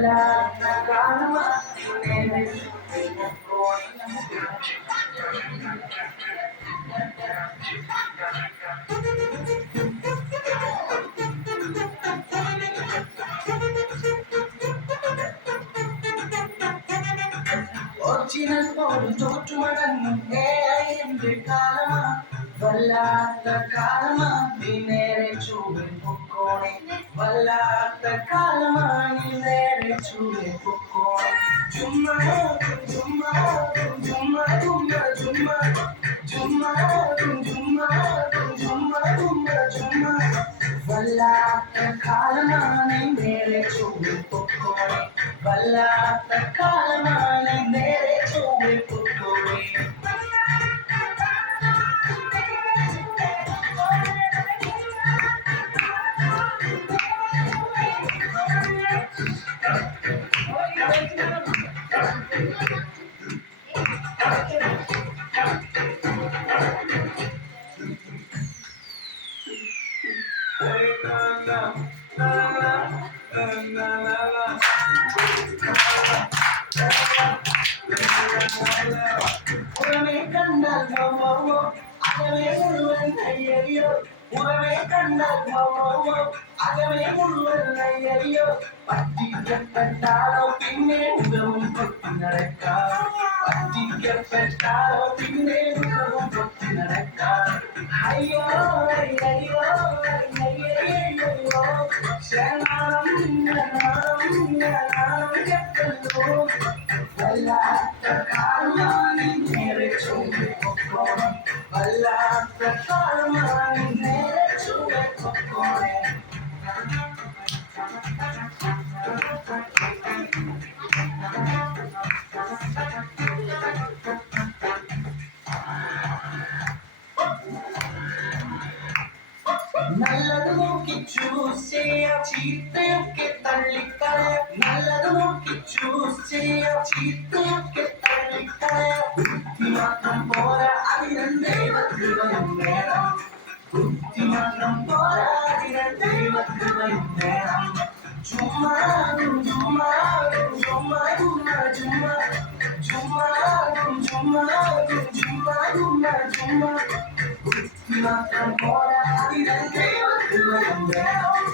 വല്ലാത്ത കാണുവാ ഒറിജിനൽ പോലും തോറ്റുമടങ്ങും എന്റെ കാലമാ വല്ലാത്ത കാലമാ നീ നേരെ ചൂടിൽ പൊക്കോണെ വല്ലാത്ത കാലമാ നീ നേരെ ചൂടിൽ പൊക്കോണെ ചുമ്മാ ചുമ്മാ ചുമ്മാ ചുമ്മാ ചുമ്മാ ചുമ്മാ ചുമ്മാ ചുമ്മാ ചുമ്മാ ചുമ്മാ വല്ലാത്ത കാലമാ നീ നേരെ ചൂടിൽ പൊക്കോണെ വല്ലാത്ത കാലമാ നീ നേരെ ചൂടിൽ പൊക്കോണെ ഉറവേ കണ്ടാൽ അകമേ മുഴുവൻ അയ്യോ ഉറവേ കണ്ടാൽ അകമേ മുഴുവൻ അയ്യോ പറ്റിക്കപ്പെട്ടാലോ പിന്നെ മുഖവും പൊട്ടി നടക്കാം പറ്റിക്കപ്പെട്ടാലോ പിന്നെ മുഖവും പൊട്ടി നടക്കാം അയ്യോ അയ്യോ അയ്യോ ശരണം കെട്ടല്ലോ വല്ലാത്ത കാലമാണി നേരെ ചൂടിൽ പൊക്കോണെ വല്ലാത്ത കാലമാണി നേരെ ചൂടിൽ പൊക്കോണെ നല്ലത് നോക്കി ചൂസ് ചെയ്യാം ചീത്തയൊക്കെ തള്ളിക്കളയാം നല്ലത് നോക്കി ചൂസ് ചെയ്യാം ചീത്തയൊക്കെ തള്ളിക്കളയാം ബുദ്ധി മാത്രം പോരാ അതിന് ദൈവകൃപയും വേണം ബുദ്ധി മാത്രം പോരാ അതിന് ദൈവകൃപയും വേണം ചുമ്മാ ചുമ്മാ ചുമ്മാ ചുമ്മാ ചുമ്മാ ചുമ്മാ ചുമ്മാ ചുമ്മാ ചുമ്മാ ബുദ്ധി മാത്രം പോരാ അതിന് ദൈവകൃപയും വേണം